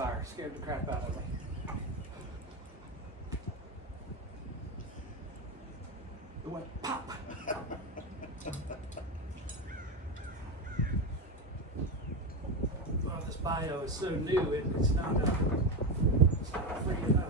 fire. Scared the crap out of me. It went pop. Well, this bio is so new, it's not free enough.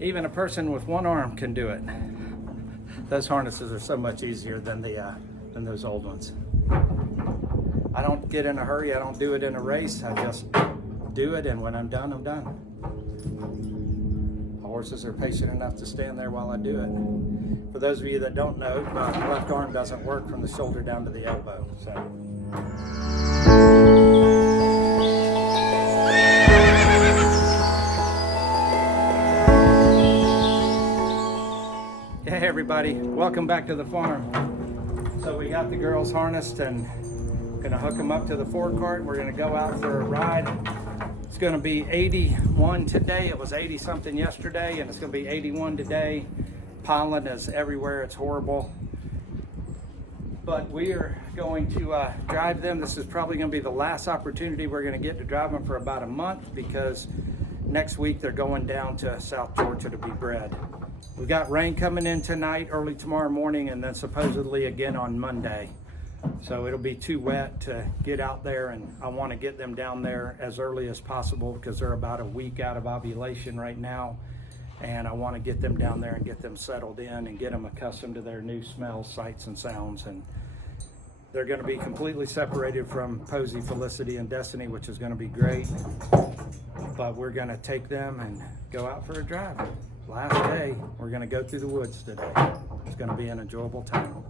Even a person with one arm can do it. Those harnesses are so much easier than those old ones. I don't get in a hurry. I don't do it in a race. I just do it, and when I'm done, I'm done. Horses are patient enough to stand there while I do it. For those of you that don't know, my left arm doesn't work from the shoulder down to the elbow. So. Hey everybody, welcome back to the farm. So we got the girls harnessed and gonna hook them up to the forecart. We're gonna go out for a ride. It's gonna be 81 today. It was 80 something yesterday, and it's gonna be 81 today. Pollen is everywhere, it's horrible. But we are going to drive them. This is probably gonna be the last opportunity we're gonna get to drive them for about a month, because next week they're going down to South Georgia to be bred. We've got rain coming in tonight, early tomorrow morning, and then supposedly again on Monday. So it'll be too wet to get out there, and I want to get them down there as early as possible because they're about a week out of ovulation right now. And I want to get them down there and get them settled in and get them accustomed to their new smells, sights, and sounds. And they're going to be completely separated from Posey, Felicity, and Destiny, which is going to be great. But we're going to take them and go out for a drive. Last day, we're going to go through the woods today. It's going to be an enjoyable time.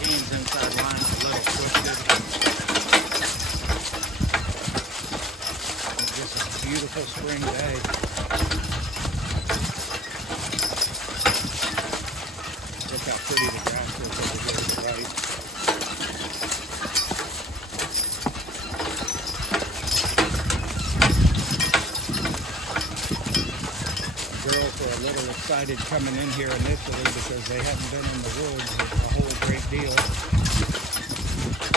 Hands inside line, a little twisted. Just a beautiful spring day. Look how pretty the grass is over here to the right. Girls were a little excited coming in here initially because they hadn't been in the woods a whole great deal.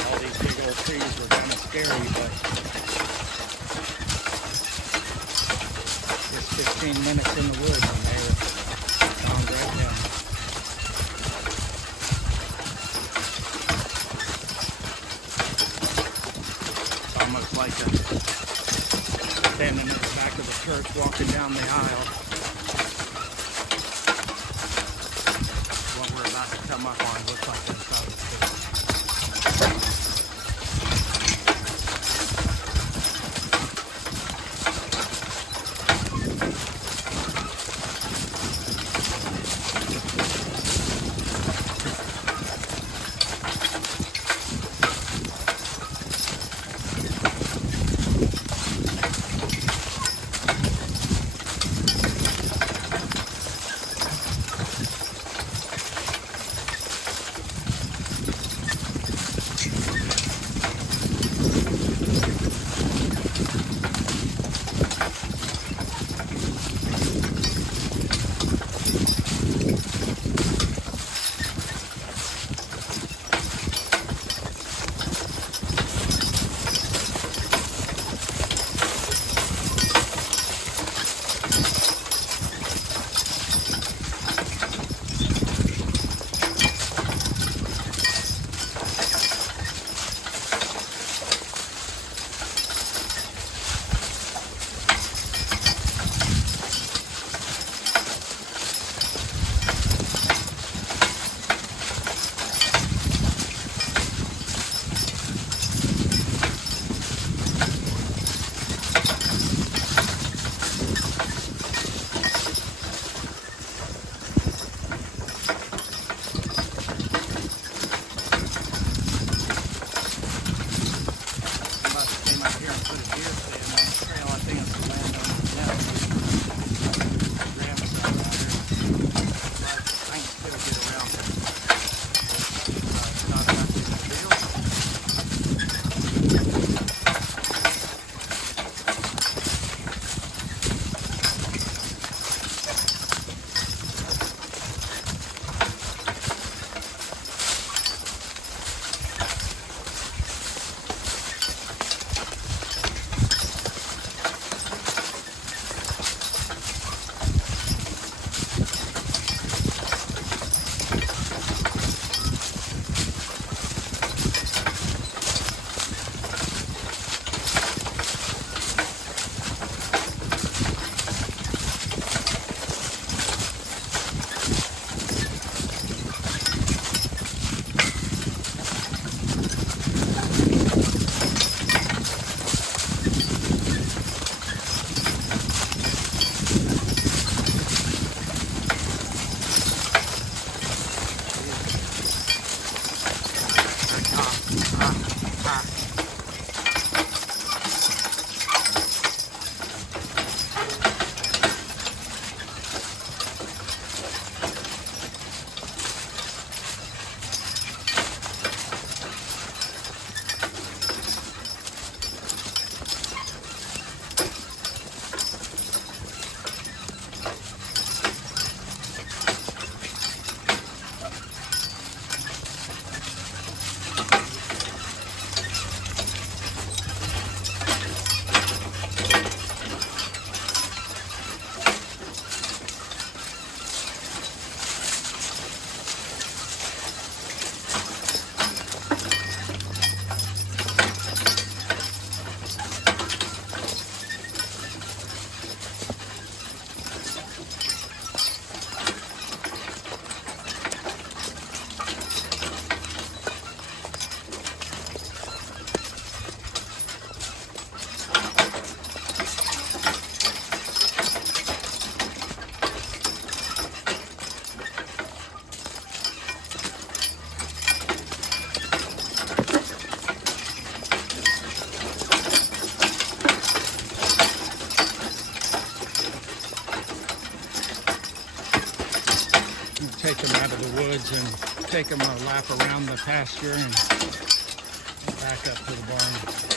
All these big old trees were kind of scary, but 15 minutes in the woods and they were found right down. It's almost like standing at the back of the church walking down the aisle. What we're about to come up on looks like inside the field. take them out of the woods and take them a lap around the pasture and back up to the barn.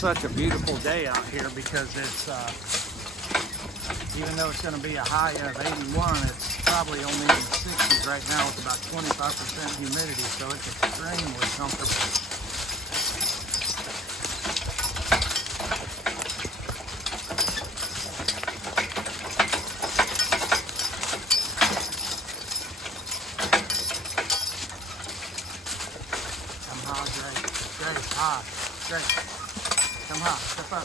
Such a beautiful day out here because it's even though it's going to be a high of 81, it's probably only in the 60s right now with about 25% humidity, so it's extremely comfortable. Come on, Grace, high, Grace. Come on, step up.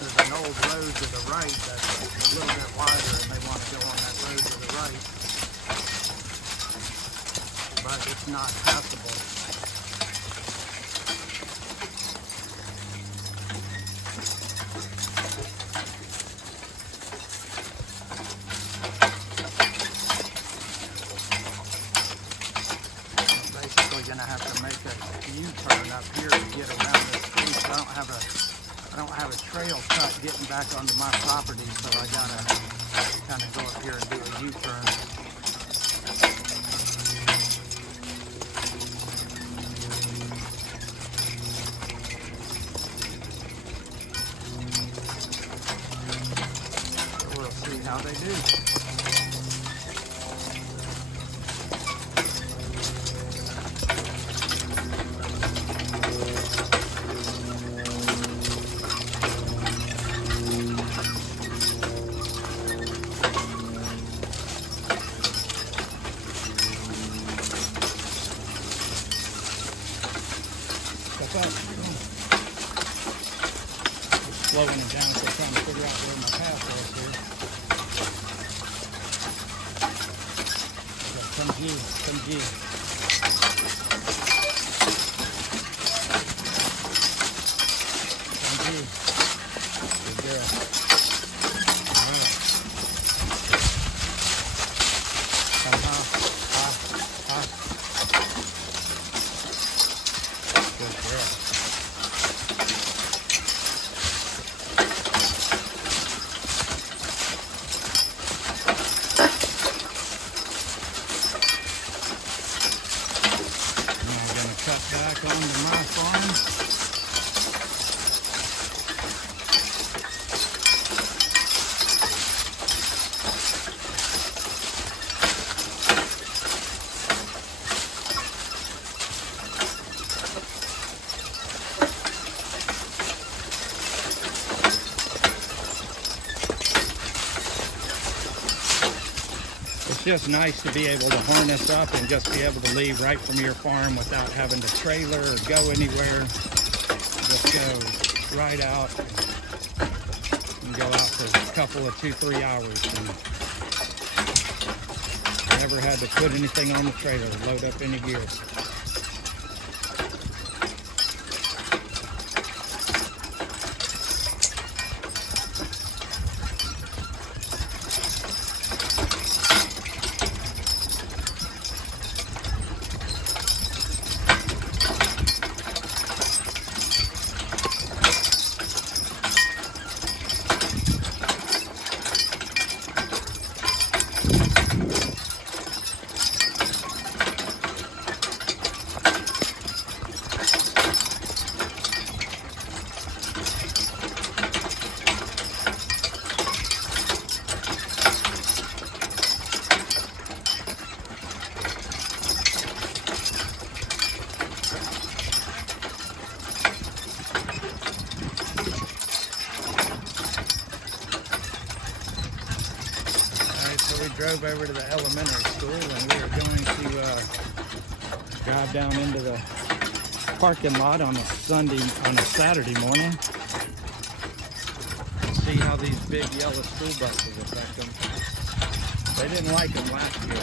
There's an old road to the right that's a little bit wider and they want to go on that road to the right. But it's not passable. Going to have to make a U-turn up here to get around this piece. I don't have a trail cut getting back onto my property, so I gotta kind of go up here and do a U-turn. So we'll see how they do. Slowing it down, so I'm trying to figure out where my path is here. Okay, come G, come G. Come G. Good girl. All right. Come high, high, high. Good girl. just nice to be able to harness up and just be able to leave right from your farm without having to trailer or go anywhere. Just go right out and go out for a couple of 2-3 hours and never had to put anything on the trailer, load up any gear. We drove over to the elementary school and we are going to drive down into the parking lot on a Saturday morning. See how these big yellow school buses affect them. They didn't like them last year.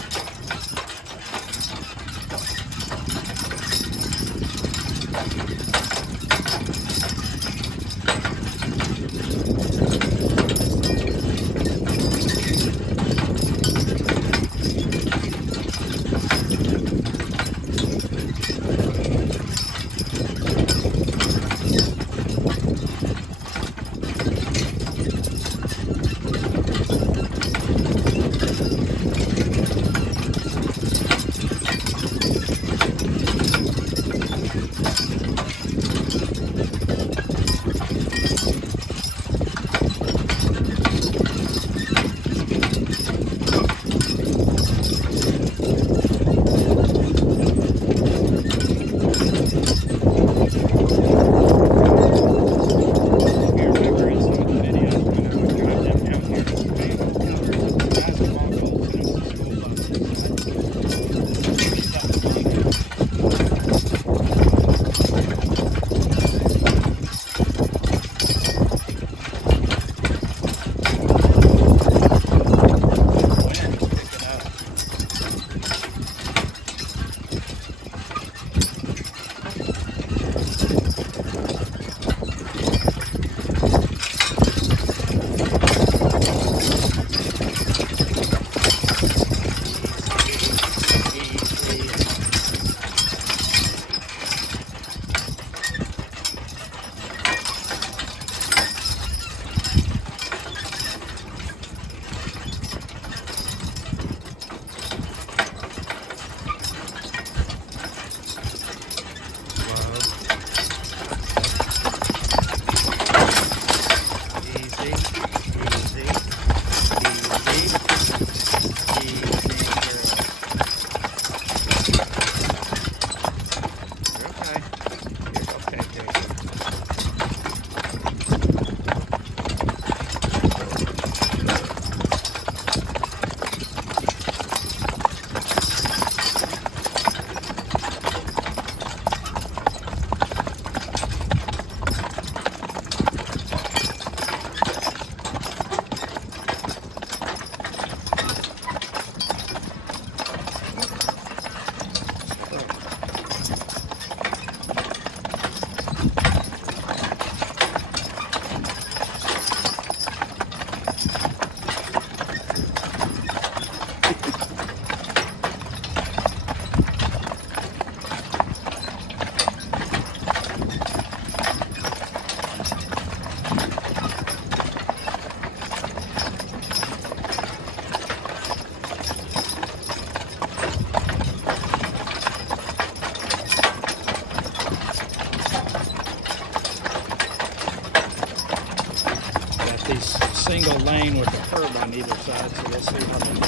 Single lane with a curb on either side, so we'll see how they do.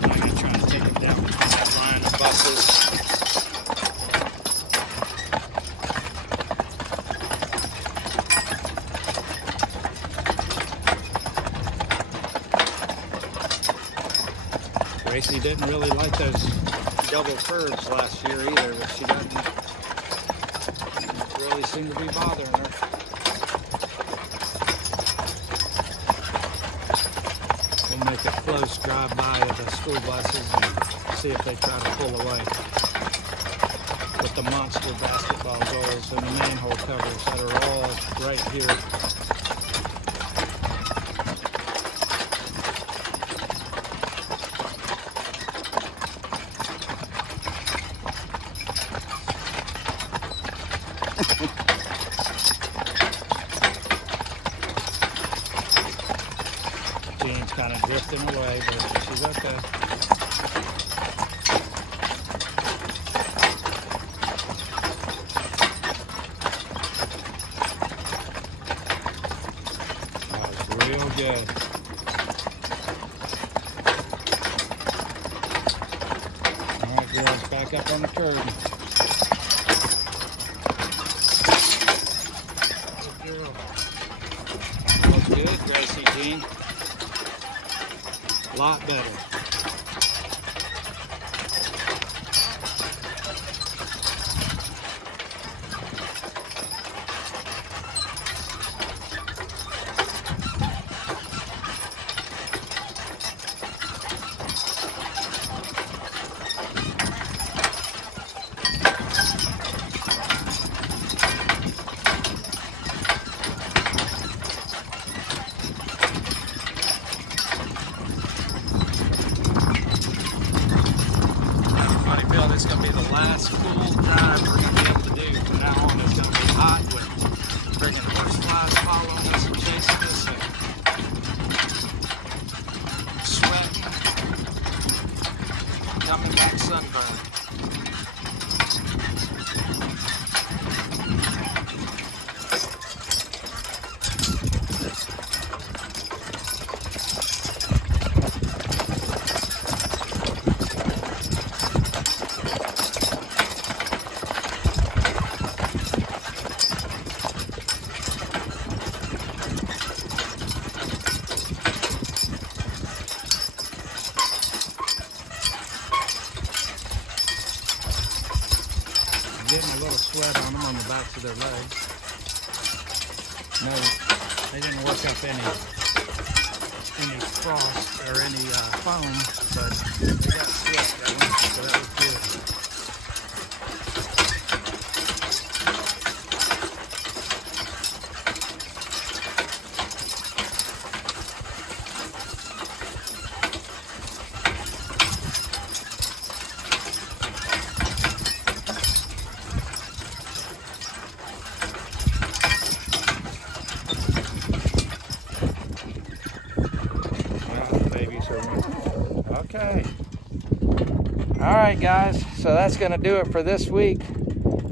I'm going to try to take it down between that line of buses. didn't really like those double curves last year either, but she doesn't really seem to be bothering her. We'll make a close drive-by of the school buses and see if they try to pull away with the monster basketball goals and the manhole covers that are all right here. Jean's kind of drifting away, but she's okay. That was real good. All right, girls, back up on the curb. Good girl. Looks good, Gracie Jean. A lot better. It's going to be the last cool drive we're going to be able to do. From now on, it's going to be hot with bringing horseflies following us and chasing us and sweating, coming back sunburned. Getting a little sweat on them on the backs of their legs. No, they didn't work up any frost or any foam, but they got sweat going, so that was good. Okay. All right, guys. So that's going to do it for this week.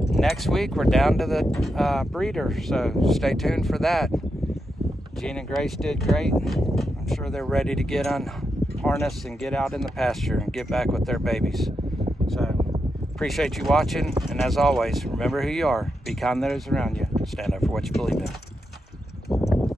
Next week, we're down to the breeder. So stay tuned for that. Jean and Grace did great. I'm sure they're ready to get unharnessed and get out in the pasture and get back with their babies. So appreciate you watching. And as always, remember who you are. Be kind to those around you. Stand up for what you believe in.